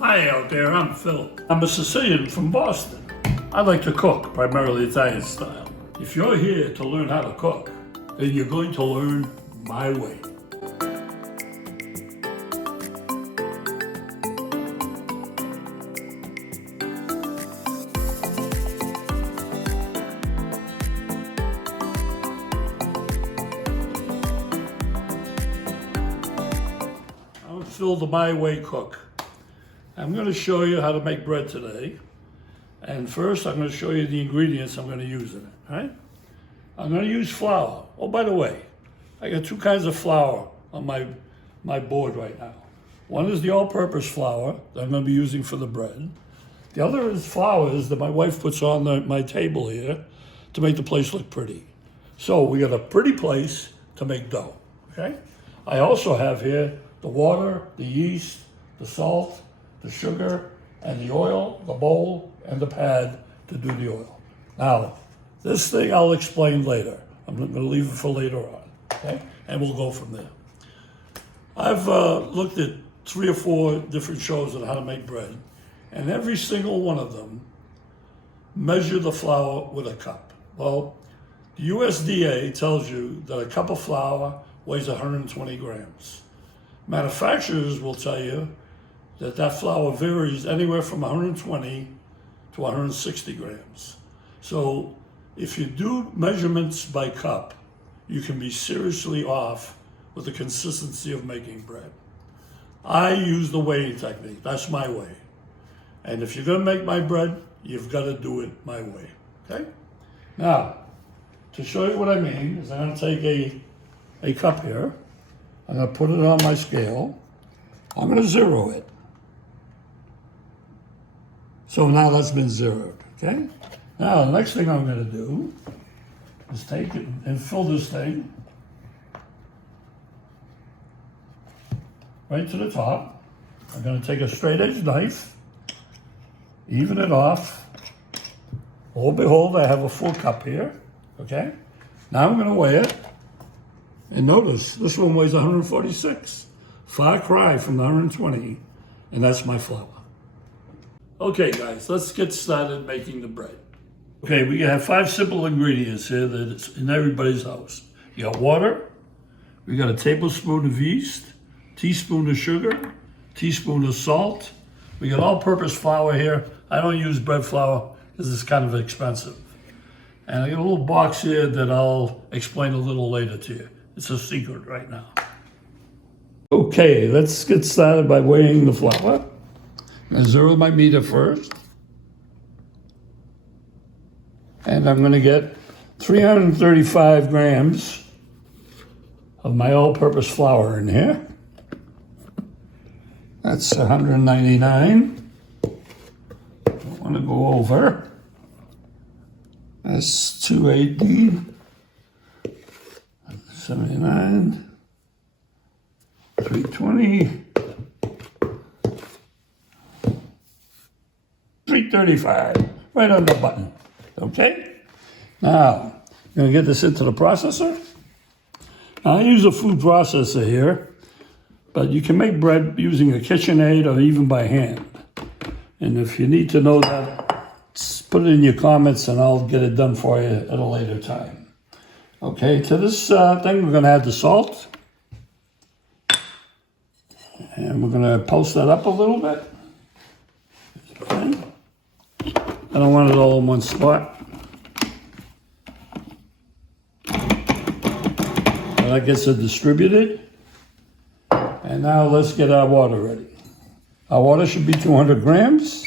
Hi out there, I'm Phil. I'm a Sicilian from Boston. I like to cook, primarily Italian style. If you're here to learn how to cook, then you're going to learn my way. I'm Phil, the My Way cook. I'm going to show you how to make bread today. And first, I'm going to show you the ingredients I'm going to use in it, right? I'm going to use flour. Oh, by the way, I got two kinds of flour on my board right now. One is the all-purpose flour that I'm going to be using for the bread. The other is flours that my wife puts on my table here to make the place look pretty. So we got a pretty place to make dough, okay? I also have here the water, the yeast, the salt, the sugar, and the oil, the bowl, and the pad to do the oil. Now, this thing I'll explain later. I'm going to leave it for later on, okay? And we'll go from there. I've looked at 3 or 4 different shows on how to make bread, and every single one of them measure the flour with a cup. Well, the USDA tells you that a cup of flour weighs 120 grams. Manufacturers will tell you that flour varies anywhere from 120 to 160 grams. So if you do measurements by cup, you can be seriously off with the consistency of making bread. I use the weighing technique. That's my way. And if you're gonna make my bread, you've got to do it my way, okay? Now, to show you what I mean is I'm gonna take a cup here. I'm gonna put it on my scale. I'm gonna zero it. So now that's been zeroed, okay? Now the next thing I'm gonna do is take it and fill this thing right to the top. I'm gonna take a straight edge knife, even it off. Lo and behold, I have a full cup here, okay? Now I'm gonna weigh it. And notice, this one weighs 146. Far cry from the 120, and that's my flour. Okay guys, let's get started making the bread. Okay, we have 5 simple ingredients here that's in everybody's house. You got water, we got a tablespoon of yeast, teaspoon of sugar, teaspoon of salt. We got all-purpose flour here. I don't use bread flour because it's kind of expensive. And I got a little box here that I'll explain a little later to you. It's a secret right now. Okay, let's get started by weighing the flour. I'm going to zero my meter first. And I'm going to get 335 grams of my all-purpose flour in here. That's 199. Don't want to go over. That's 280. 79. 320. 335, right on the button, okay? Now, I'm gonna get this into the processor. Now, I use a food processor here, but you can make bread using a KitchenAid or even by hand. And if you need to know that, just put it in your comments and I'll get it done for you at a later time. Okay, to this thing, we're gonna add the salt. And we're gonna pulse that up a little bit. Okay. I don't want it all in one spot. That gets it distributed. And now let's get our water ready. Our water should be 200 grams.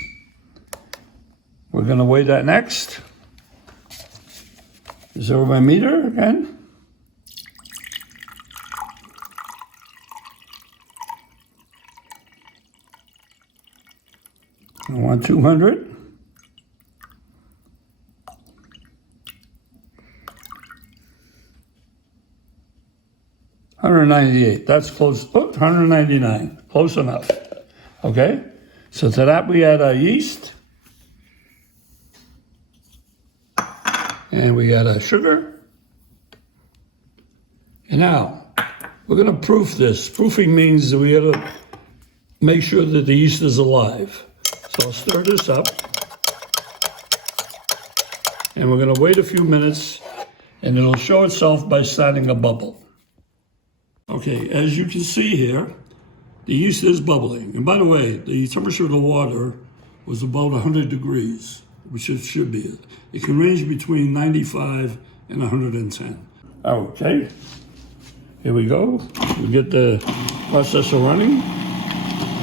We're gonna weigh that next. Zero my meter again. I want 200. 198, that's close, 199, close enough, okay? So to that we add our yeast, and we add our sugar, and now we're gonna proof this. Proofing means that we gotta make sure that the yeast is alive. So I'll stir this up. And we're going to wait a few minutes, and it'll show itself by starting a bubble. Okay, as you can see here, the yeast is bubbling. And by the way, the temperature of the water was about 100 degrees, which it should be. It can range between 95 and 110. Okay, here we go. We get the processor running,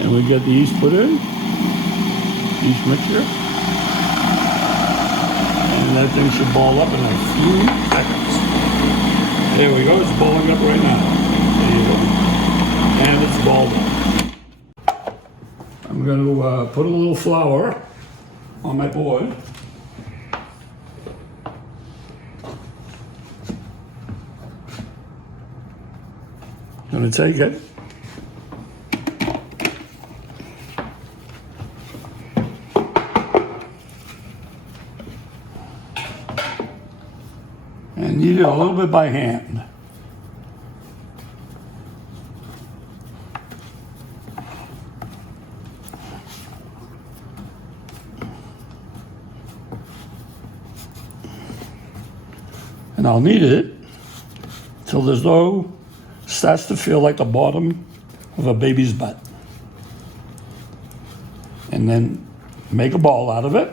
and we get the yeast put in, yeast mixture. And that thing should ball up in a few seconds. There we go, it's balling up right now. There you go. And it's balled up. I'm going to put a little flour on my board. I'm going to take it. And knead it a little bit by hand. And I'll knead it till there's no, starts to feel like the bottom of a baby's butt. And then make a ball out of it.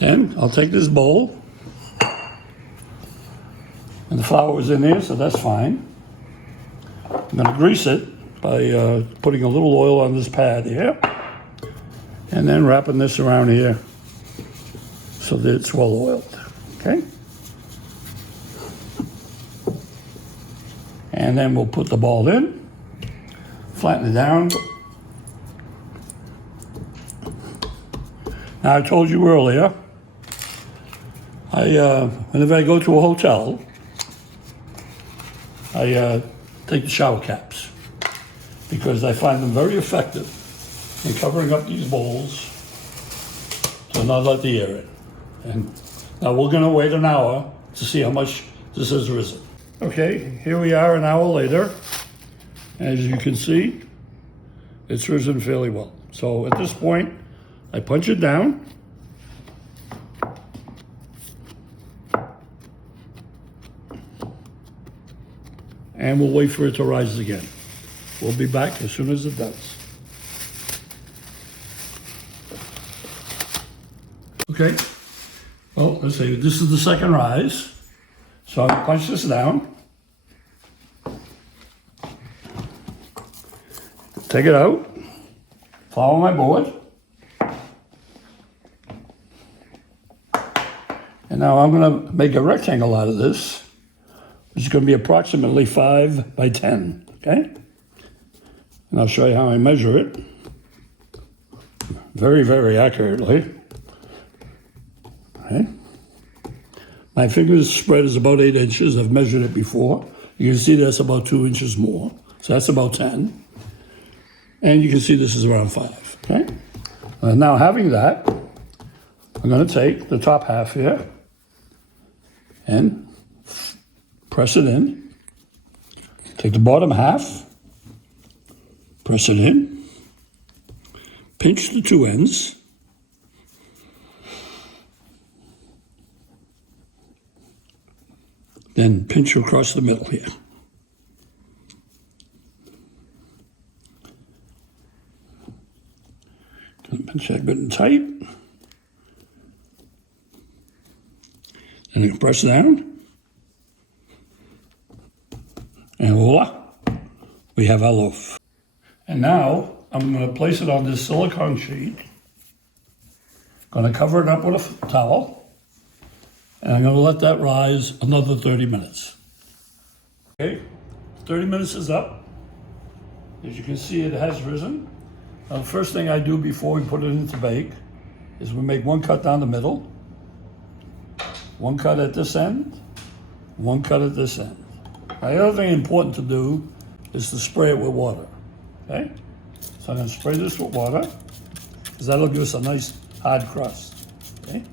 Then I'll take this bowl, and the flour is in there, so that's fine. I'm going to grease it by putting a little oil on this pad here, and then wrapping this around here so that it's well oiled, okay? And then we'll put the ball in, flatten it down. Now, I told you earlier, whenever I go to a hotel, I take the shower caps because I find them very effective in covering up these bowls to not let the air in. And now we're going to wait an hour to see how much this has risen. Okay, here we are an hour later. As you can see, it's risen fairly well. So at this point, I punch it down. And we'll wait for it to rise again. We'll be back as soon as it does. Okay, well, let's see, this is the second rise. So I'll punch this down. Take it out. Follow my board. And now I'm going to make a rectangle out of this. It's going to be approximately 5 by 10, okay? And I'll show you how I measure it. Very, very accurately. Okay. My fingers spread is about 8 inches. I've measured it before. You can see that's about 2 inches more. So that's about 10. And you can see this is around 5, okay? And now having that, I'm going to take the top half here and press it in. Take the bottom half, press it in, pinch the two ends, then pinch across the middle here. Pinch that good and tight. And then press down. And voila, we have our loaf. And now I'm going to place it on this silicone sheet. Going to cover it up with a towel. And I'm going to let that rise another 30 minutes. Okay, 30 minutes is up. As you can see, it has risen. Now, the first thing I do before we put it into bake is we make one cut down the middle, one cut at this end, one cut at this end. Now, the other thing important to do is to spray it with water, okay? So I'm going to spray this with water because that'll give us a nice hard crust, okay?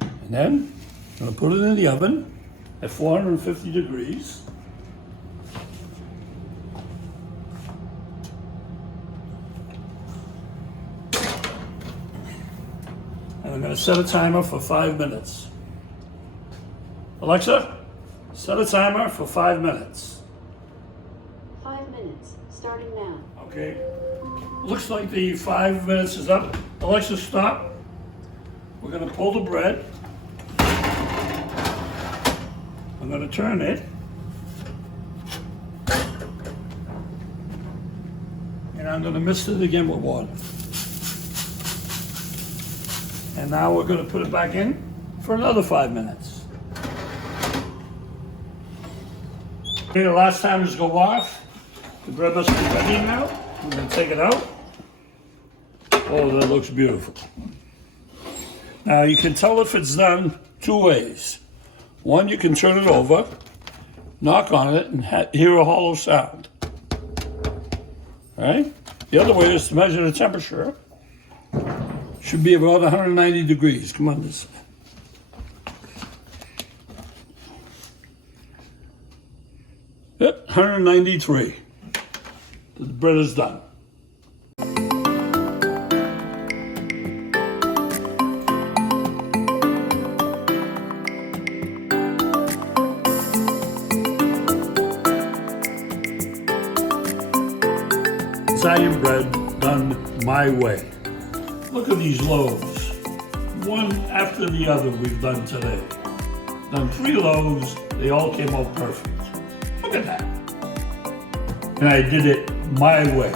And then I'm going to put it in the oven at 450 degrees. And I'm going to set a timer for 5 minutes. Alexa, set a timer for 5 minutes. 5 minutes, starting now. Okay. Looks like the 5 minutes is up. Alexa, stop. We're going to pull the bread. I'm going to turn it. And I'm going to mix it again with water. And now we're going to put it back in for another 5 minutes. Okay, the last time is go off. The bread must be ready now. We're going to take it out. Oh, that looks beautiful. Now you can tell if it's done 2 ways. One, you can turn it over, knock on it, and hear a hollow sound. All right? The other way is to measure the temperature. Should be about 190 degrees. Come on, this. Yep, 193. The bread is done. Italian bread done my way. Look at these loaves. One after the other we've done today. Done 3 loaves, they all came out perfect. Look at that. And I did it my way.